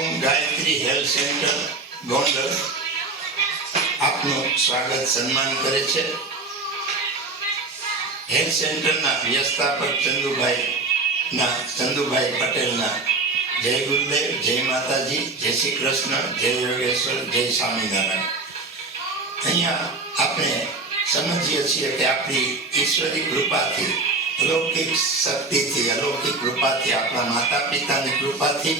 ઓમ Gayatri health centre Gondal આપનું સ્વાગત સન્માન કરે છે. હેલ્થ સેન્ટરના વ્યવસ્થાપક ચંદુભાઈ પટેલના જય ગુરુદેવ, જય માતાજી, જય શ્રી કૃષ્ણ, જય યોગેશ્વર, જય સ્વામિનારાયણ. અહીંયા આપણે સમજીએ છીએ કે આપણી ઈશ્વરી કૃપાથી, અલૌકિક શક્તિથી, અલૌકિક કૃપાથી, આપણા માતા પિતાની કૃપાથી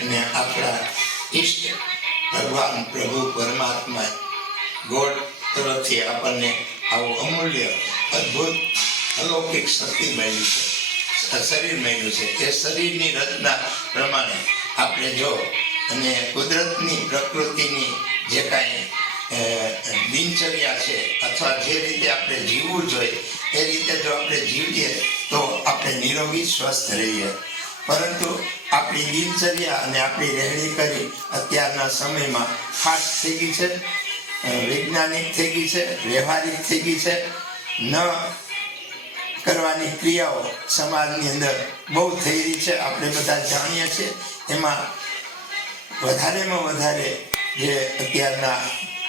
અને આપણા ઈષ્ટ ભગવાન પ્રભુ પરમાત્મા ગોડ તરફથી આપણને આવું અમૂલ્ય, અદ્ભુત, અલૌકિક શક્તિ મળી છે, શરીર મળ્યું છે. એ શરીરની રચના પ્રમાણે આપણે જો અને કુદરતની, પ્રકૃતિની જે કાંઈ દિનચર્યા છે અથવા જે રીતે આપણે જીવવું જોઈએ એ રીતે જો આપણે જીવીએ તો આપણે નિરોગી, સ્વસ્થ રહીએ. પરંતુ આપણી દિનચર્યા અને આપણી રહેણી કરી અત્યારના સમયમાં ફાસ્ટ થઈ ગઈ છે, વૈજ્ઞાનિક થઈ ગઈ છે, વ્યવહારિક થઈ ગઈ છે. ન કરવાની ક્રિયાઓ સમાજની અંદર બહુ થઈ રહી છે, આપણે બધા જાણીએ છીએ. એમાં વધારેમાં વધારે જે અત્યારના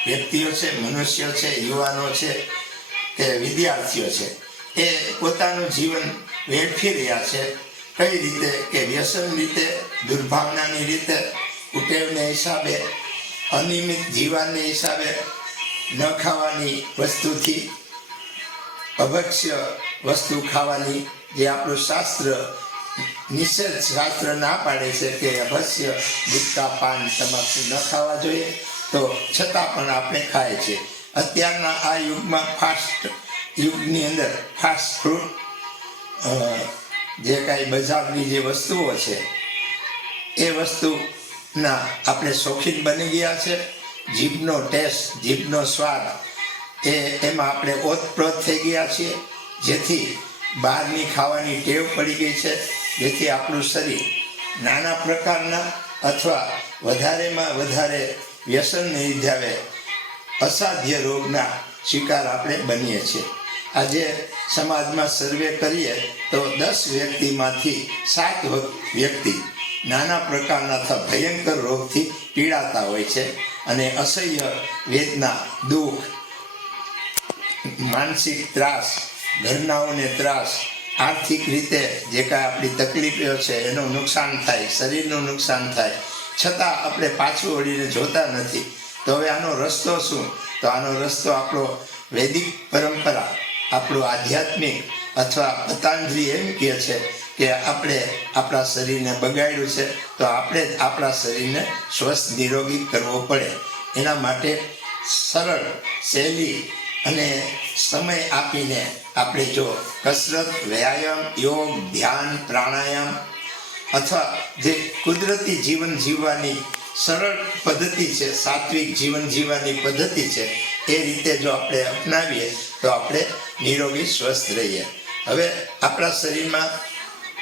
વ્યક્તિઓ છે, મનુષ્યો છે, યુવાનો છે કે વિદ્યાર્થીઓ છે, એ પોતાનું જીવન વેડફી રહ્યા છે. કઈ રીતે કે વ્યસન રીતે, દુર્ભાવનાની રીતે, કુટેવને હિસાબે, અનિયમિત જીવનને હિસાબે, ન ખાવાની વસ્તુથી અભક્ષ્ય વસ્તુ ખાવાની, જે આપણું શાસ્ત્ર, નિષેધ શાસ્ત્ર ના પાડે છે કે અભક્ષ્ય, ગુટકા, પાન, તમાકુ ન ખાવા જોઈએ, તો છતાં પણ આપણે ખાય છે. અત્યારના આ યુગમાં, ફાસ્ટ યુગની અંદર ફાસ્ટ ફૂડ, જે કાંઈ બજારની જે વસ્તુઓ છે એ વસ્તુના આપણે શોખીન બની ગયા છે. જીભનો ટેસ્ટ, જીભનો સ્વાદ, એમાં આપણે ઓતપ્રોત થઈ ગયા છીએ, જેથી બહારની ખાવાની ટેવ પડી ગઈ છે. જેથી આપણું શરીર નાના પ્રકારના અથવા વધારેમાં વધારે વ્યસનને લીધે અસાધ્ય રોગના શિકાર આપણે બનીએ છીએ. આજે સમાજમાં સર્વે કરીએ તો 10 વ્યક્તિમાંથી 7 વ્યક્તિ નાના પ્રકારના અથવા ભયંકર રોગથી પીડાતા હોય છે. અને અસહ્ય વેદના, દુઃખ, માનસિક ત્રાસ, ઘરનાઓને ત્રાસ, આર્થિક રીતે જે કાંઈ આપણી તકલીફો છે એનું નુકસાન થાય, શરીરનું નુકસાન થાય, છતાં આપણે પાછું વળીને જોતા નથી. તો હવે આનો રસ્તો શું? તો આનો રસ્તો આપણો વૈદિક પરંપરા, આપણું આધ્યાત્મિક, અથવા પતંજલિ એમ કહે છે કે આપણે આપણા શરીરને બગાડ્યું છે તો આપણે જ આપણા શરીરને સ્વસ્થ, નિરોગી કરવો પડે. એના માટે સરળ, સહેલી અને સમય આપીને આપણે જો કસરત, વ્યાયામ, યોગ, ધ્યાન, પ્રાણાયામ અથવા જે કુદરતી જીવન જીવવાની સરળ પદ્ધતિ છે, સાત્વિક જીવન જીવવાની પદ્ધતિ છે, એ રીતે જો આપણે અપનાવીએ તો આપણે નિરોગી, સ્વસ્થ રહીએ. હવે આપણા શરીરમાં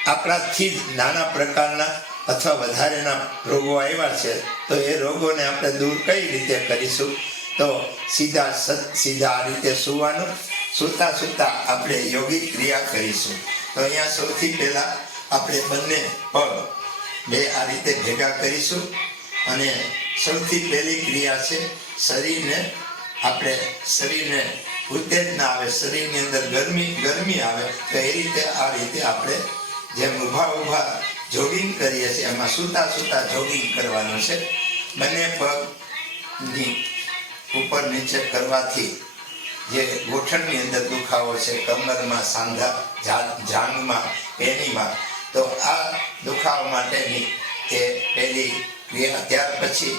આપણાથી જ નાના પ્રકારના અથવા વધારેના રોગો આવ્યા છે, તો એ રોગોને આપણે દૂર કઈ રીતે કરીશું? તો સીધા આ રીતે સૂવાનું, સૂતા આપણે યોગિક ક્રિયા કરીશું. તો અહીંયા સૌથી પહેલા આપણે બંને પગ બે આ રીતે ભેગા કરીશું અને સૌથી પહેલી ક્રિયા છે શરીરને ઉત્તેજના આવે, શરીરની અંદર ગરમી આવે, તો એ રીતે આ રીતે આપણે જેમ ઊભા જોગિંગ કરીએ છીએ એમાં સૂતા જોગિંગ કરવાનું છે. બંને પગની ઉપર નીચે કરવાથી જે ગોઠણની અંદર દુખાવો છે, કમરમાં, સાંધા, જાંઘમાં, પેનીમાં, તો આ દુખાવા માટેની એ પહેલી ક્રિયા. ત્યાર પછી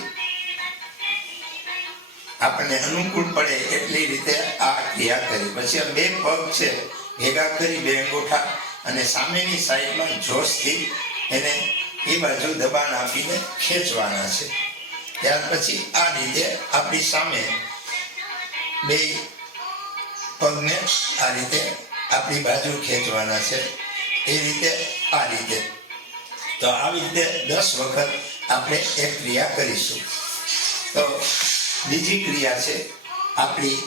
આપણને અનુકૂળ પડે એટલી રીતે આ ક્રિયા કરી. પછી બે પગ છે ભેગા કરી, બે અંગૂઠા, અને સામેની સાઈડમાં જોશથી એને એ બાજુ દબાણ આપીને ખેંચવાના છે. ત્યાર પછી આ રીતે આપણી સામે બે પગને આ રીતે આપણી બાજુ ખેંચવાના છે. એ રીતે આ રીતે. તો આવી રીતે 10 વખત આપણે એ ક્રિયા કરીશું. તો બીજી ક્રિયા છે આપણી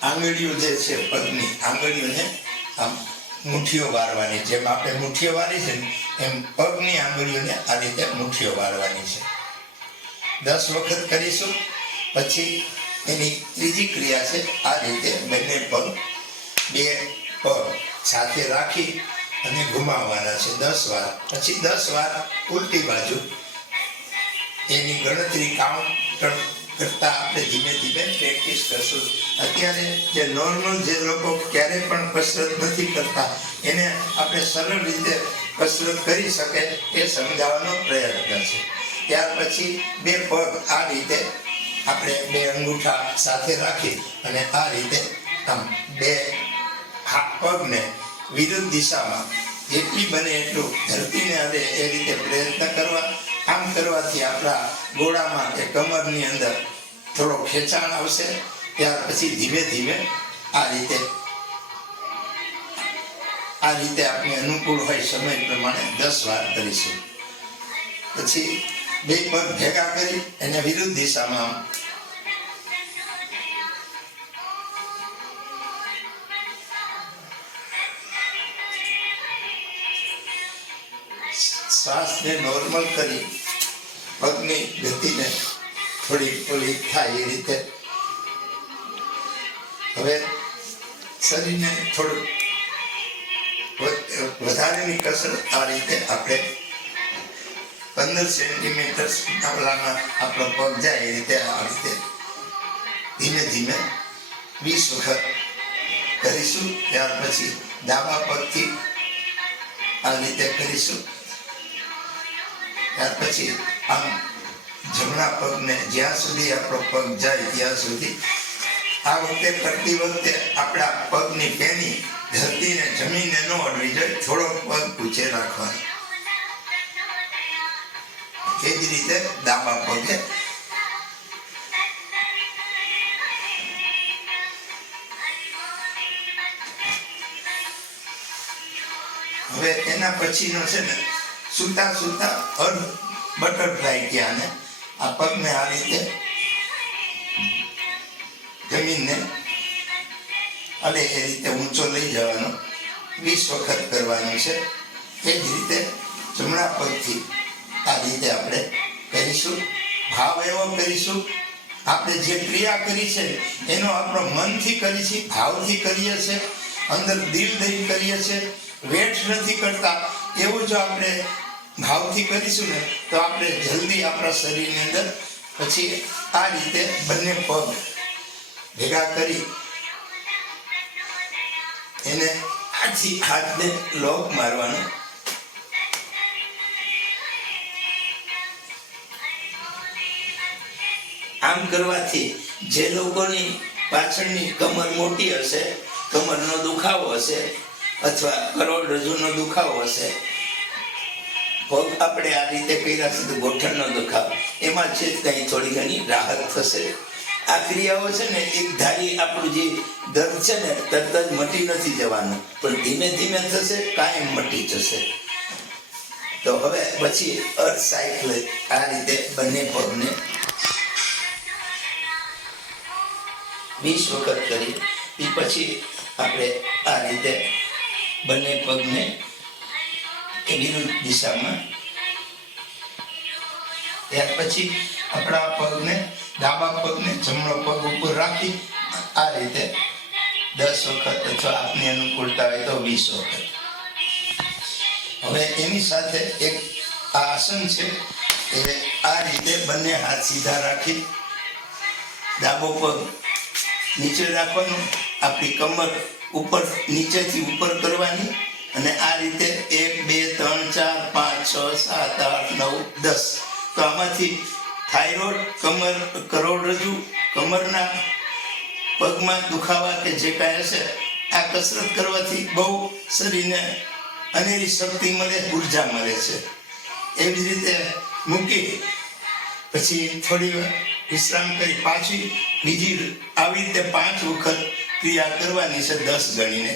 આંગળીઓ જે છે, પગની આંગળીઓને આમ મુઠ્ઠીઓ વારવાની. જેમ આપણે મુઠ્ઠીઓ વારી છે ને એમ પગની આંગળીઓને આ રીતે મુઠ્ઠીઓ વારવાની છે. 10 વખત કરીશું. પછી એની ત્રીજી ક્રિયા છે આ રીતે બંને પગ સાથે રાખી અને ઘુમાવવાના છે 10 વાર. પછી 10 વાર ઉલટી બાજુ એની ગણતરી કાઉન્ટ કરતા આપણે ધીમે ધીમે પ્રેક્ટિસ કરશું. અત્યારે જે નોર્મલ જે લોકો ક્યારેય પણ કસરત નથી કરતા એને આપણે સરળ રીતે કસરત કરી શકે એ સમજાવવાનો પ્રયત્ન છે. ત્યાર પછી 2 પગ આ રીતે આપણે 2 અંગૂઠા સાથે રાખી અને આ રીતે આમ 2 પગને વિરુદ્ધ દિશામાં જેટલી બને એટલું ધરતીને અડે એ રીતે પ્રયત્ન કરવા. આમ કરવાથી આપણા ગોળામાં કે કમરની અંદર થોડો ખેંચાણ આવશે. ત્યાર પછી ધીમે ધીમે આ રીતે આપણે અનુકૂળ હોય સમય પ્રમાણે 10 વાર કરીશું. પછી 2 પગ ભેગા કરી એને વિરુદ્ધ દિશામાં શ્વાસને નોર્મલ કરી પગની ગતિને થોડી ઓલી થાય એ રીતે. હવે શરીરને થોડું વધારેની કસરત આ રીતે આપણે 15 સેન્ટીમીટર આપણો પગ જાય એ રીતે આ રીતે ધીમે ધીમે 20 વખત કરીશું. ત્યાર પછી ડાબા પગથી આ રીતે કરીશું. ત્યાર પછી આમ જમણા પગને જ્યાં સુધી આપણો પગ જાય ત્યાં સુધી. આ વખતે કરતી વખતે આપણા પગની પેની ધરતીને જમીનને ન અડવી જોઈએ. થોડો પગ ઊંચે રાખવાનો. એ જ રીતે ડાબા પગે હવે એના પછીનો છે ને સૂતા સૂતા અર્ધ બટરફ્લાય ક્યાં ને આ પગને આ રીતે જમીનને અડે એ રીતે ઊંચો લઈ જવાનો 20 વખત કરવાનું છે. એ જ રીતે જમણા પગથી આ રીતે આપણે કરીશું. ભાવ એવો કરીશું આપણે જે ક્રિયા કરી છે એનો આપણો મનથી કરી છે, ભાવથી કરીએ છીએ, અંદર દિલ દઈ કરીએ છીએ, વેઠ નથી કરતા. એવું જો આપણે ભાવથી કરીશું ને તો આપણે જલ્દી આપણા શરીરની અંદર પછી આ રીતે બંને પગ ભેગા કરી એને આથી હાથને લોક મારવાનો. આમ કરવાથી જે લોકોની પાછળની કમર મોટી હશે, કમરનો દુખાવો હશે અથવા કરોડરજ્જુનો દુખાવો હશે, પગ આપણે આ રીતે કર્યા છે તો ગોઠણનો દુખાવો, એમાં છે કંઈ થોડી ઘણી રાહત થશે. આ ક્રિયાઓ છે ને એક ધારી આપણું જે દર્દ છે ને તરત જ મટી નથી જવાનું, પણ ધીમે ધીમે થશે, કાયમ મટી જશે. તો હવે પછી અર્ધ સાયકલ આ રીતે બંને પગને 20 વખત કરી. એ પછી આપણે આ રીતે બંને પગને વિરુદ્ધ દિશામાં. ત્યાર પછી આપણા પગને ડાબા પગને જમણો પગ ઉપર રાખી આ રીતે 10 વખત અથવા આપની અનુકૂળતા હોય તો 20 વખત. હવે એની સાથે એક આસન છે એ આ રીતે બંને હાથ સીધા રાખી ડાબો પગ નીચે રાખવાનું, આપણી કમર ઉપર નીચેથી ઉપર કરવાની અને આ રીતે 1 2 3 4 5 6 7 8 9 10. તો આમાંથી થાઇરોઇડ, કરોડરજ્જુ, કમરના પગમાં દુખાવા કે જે કાંઈ હશે આ કસરત કરવાથી બહુ શરીરને અનેરી શક્તિ મળે, ઉર્જા મળે છે. એવી રીતે મૂકી પછી થોડી વાર વિશ્રામ કરી પાછી બીજી આવી રીતે 5 વખત ક્રિયા કરવાની છે 10 ગણીને.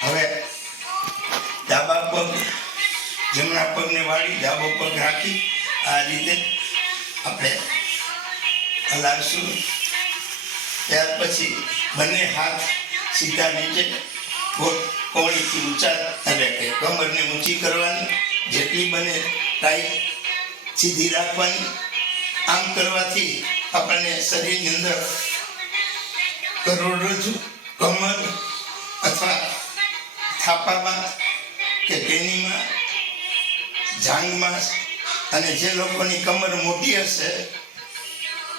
હવે ડાબા પગ જમણા પગને વાળી ડાબો પગ રાખી આ રીતે આપણે હલાવશું. ત્યાર પછી બંને હાથ સીધા નીચે કોણીથી ઊંચા એટલે કે કમરને ઊંચી કરવાની, જેટલી બને ટાઈટ સીધી રાખવાની. આમ કરવાથી આપણને શરીરની અંદર કરોડરજ્જુ, કમર અથવા થાપામાં કે પેનીમાં, જાંઘમાં, અને જે લોકોની કમર મોટી હશે,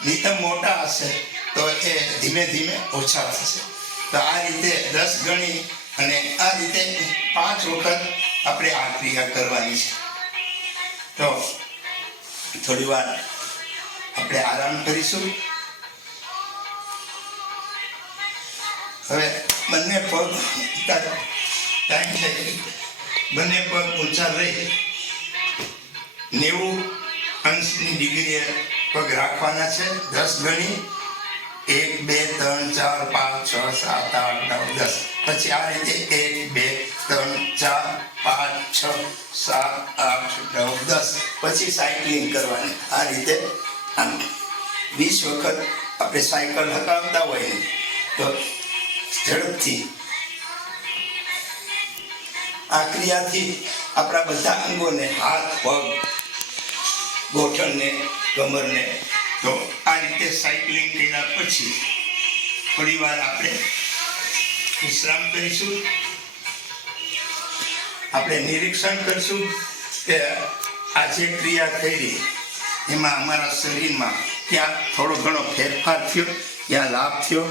નિતમ મોટા હશે, તો એ ધીમે ધીમે ઓછા થશે. તો આ રીતે 10 ગણી અને આ રીતે 5 વખત આપણે આ ક્રિયા કરવાની છે. તો થોડી વાર આપણે આરામ કરીશું. હવે બંને પગ ટાઈમ થઈ, બંને પગ ઊંચા લઈ 90 ડિગ્રીએ પગ રાખવાના છે. 10 ગણી 1 2 3 4 5 6 7 8 9 10. પછી આ રીતે 1 2 3 4 5 6 7 8 9 10. પછી સાયકલિંગ કરવાની. આ રીતે 20 વખત આપણે સાયકલ હકાવતા હોય ને તો ઝડપથી આ ક્રિયાથી આપણા બધા અંગોને, હાથ, પગ, ગોઠણને, કમરને, તો આ રીતે સાયકલિંગ કર્યા પછી થોડી વાર આપણે વિશ્રામ કરીશું. આપણે નિરીક્ષણ કરીશું કે આ જે ક્રિયા કરી એમાં અમારા શરીરમાં ક્યાં થોડો ઘણો ફેરફાર થયો, ક્યાં લાભ થયો,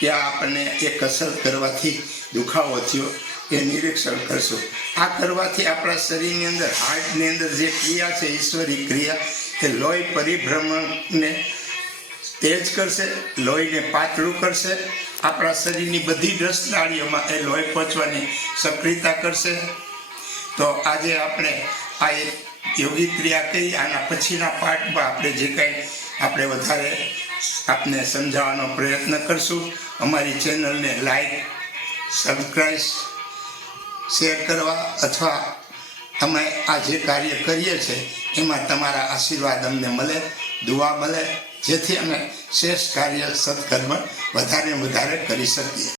ક્યાં આપણને એ કસરત કરવાથી દુખાવો થયો, એ નિરીક્ષણ કરશું. આ કરવાથી આપણા શરીરની અંદર, હાર્ટની અંદર જે ક્રિયા છે, ઈશ્વરી ક્રિયા, એ લોહી પરિભ્રમણને તેજ કરશે, લોહીને પાતળું કરશે, આપણા શરીરની બધી રસનાળીઓમાં એ લોહી પહોંચવાની સક્રિયતા કરશે. તો આજે આપણે આ એક યોગી ક્રિયા કરી. આના પછીના પાઠમાં આપણે જે કંઈ આપણે વધારે આપને સમજાવવાનો પ્રયત્ન કરશું. અમારી ચેનલને લાઈક, સબસ્ક્રાઈબ, શેર કરવા અથવા અમે આ જે કાર્ય કરીએ છીએ એમાં તમારા આશીર્વાદ અમને મળે, દુઆ મળે, જેથી અમે શ્રેષ્ઠ કાર્ય, સત્કર્મ વધારે કરી શકીએ.